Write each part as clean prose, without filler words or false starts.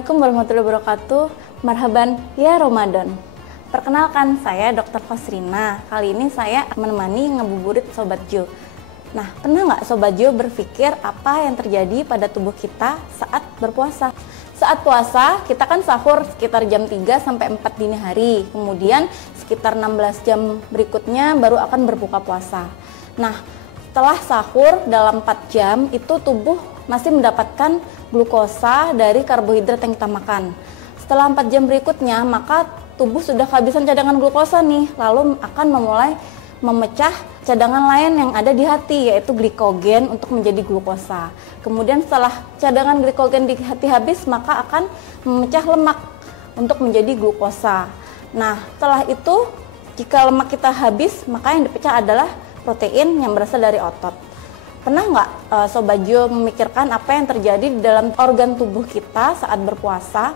Assalamualaikum warahmatullahi wabarakatuh. Marhaban ya Ramadan. Perkenalkan, saya Dr. Kosrina. Kali ini saya menemani ngabuburit Sobat Jo. Nah, pernah nggak Sobat Jo berpikir apa yang terjadi pada tubuh kita saat berpuasa? Saat puasa, kita kan sahur sekitar jam 3 sampai 4 dini hari. Kemudian sekitar 16 jam berikutnya baru akan berbuka puasa. Nah, setelah sahur dalam 4 jam itu tubuh masih mendapatkan glukosa dari karbohidrat yang kita makan. Setelah 4 jam berikutnya, maka tubuh sudah kehabisan cadangan glukosa nih, lalu akan memulai memecah cadangan lain yang ada di hati, yaitu glikogen untuk menjadi glukosa. Kemudian setelah cadangan glikogen di hati habis, maka akan memecah lemak untuk menjadi glukosa. Nah, setelah itu jika lemak kita habis, maka yang dipecah adalah protein yang berasal dari otot. Pernah nggak Sobat Jo memikirkan apa yang terjadi di dalam organ tubuh kita saat berpuasa?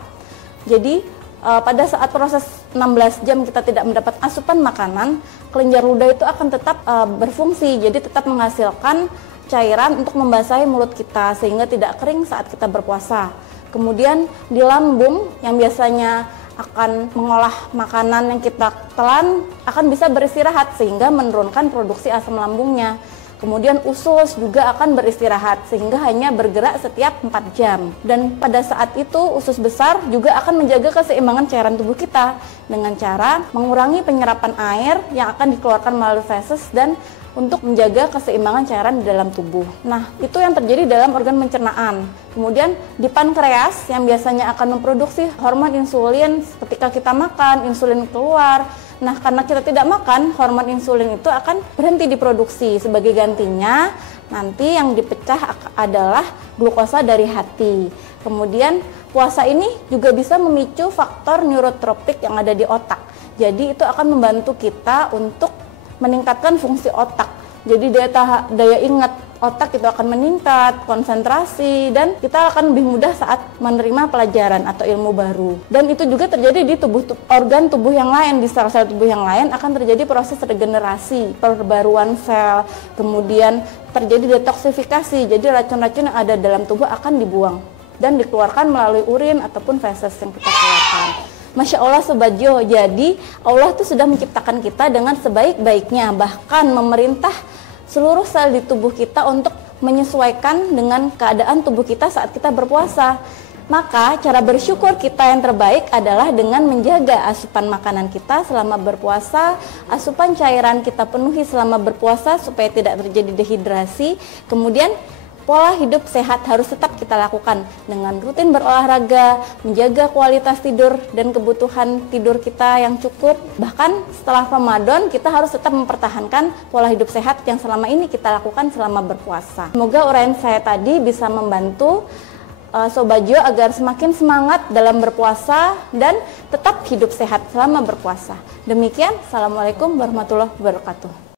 Jadi pada saat proses 16 jam kita tidak mendapat asupan makanan, kelenjar ludah itu akan tetap berfungsi, jadi tetap menghasilkan cairan untuk membasahi mulut kita sehingga tidak kering saat kita berpuasa. Kemudian di lambung yang biasanya akan mengolah makanan yang kita telan akan bisa beristirahat sehingga menurunkan produksi asam lambungnya. Kemudian usus juga akan beristirahat sehingga hanya bergerak setiap 4 jam. Dan pada saat itu usus besar juga akan menjaga keseimbangan cairan tubuh kita dengan cara mengurangi penyerapan air yang akan dikeluarkan melalui feses dan untuk menjaga keseimbangan cairan di dalam tubuh. Nah, itu yang terjadi dalam organ pencernaan. Kemudian di pankreas yang biasanya akan memproduksi hormon insulin ketika kita makan, insulin keluar. Nah, karena kita tidak makan, hormon insulin itu akan berhenti diproduksi. Sebagai gantinya, nanti yang dipecah adalah glukosa dari hati. Kemudian, puasa ini juga bisa memicu faktor neurotropik yang ada di otak. Jadi, itu akan membantu kita untuk meningkatkan fungsi otak. Jadi daya ingat otak itu akan meningkat, konsentrasi, dan kita akan lebih mudah saat menerima pelajaran atau ilmu baru. Dan itu juga terjadi di organ tubuh yang lain, di sel-sel tubuh yang lain akan terjadi proses regenerasi, perbaruan sel, kemudian terjadi detoksifikasi, jadi racun-racun yang ada dalam tubuh akan dibuang dan dikeluarkan melalui urin ataupun feses yang kita keluarkan. Masya Allah Sobat Jo, jadi Allah itu sudah menciptakan kita dengan sebaik-baiknya, bahkan memerintah seluruh sel di tubuh kita untuk menyesuaikan dengan keadaan tubuh kita saat kita berpuasa. Maka cara bersyukur kita yang terbaik adalah dengan menjaga asupan makanan kita selama berpuasa, asupan cairan kita penuhi selama berpuasa supaya tidak terjadi dehidrasi, kemudian pola hidup sehat harus tetap kita lakukan dengan rutin berolahraga, menjaga kualitas tidur dan kebutuhan tidur kita yang cukup. Bahkan setelah Ramadan kita harus tetap mempertahankan pola hidup sehat yang selama ini kita lakukan selama berpuasa. Semoga uraian saya tadi bisa membantu Sobat Jo agar semakin semangat dalam berpuasa dan tetap hidup sehat selama berpuasa. Demikian, Assalamualaikum warahmatullahi wabarakatuh.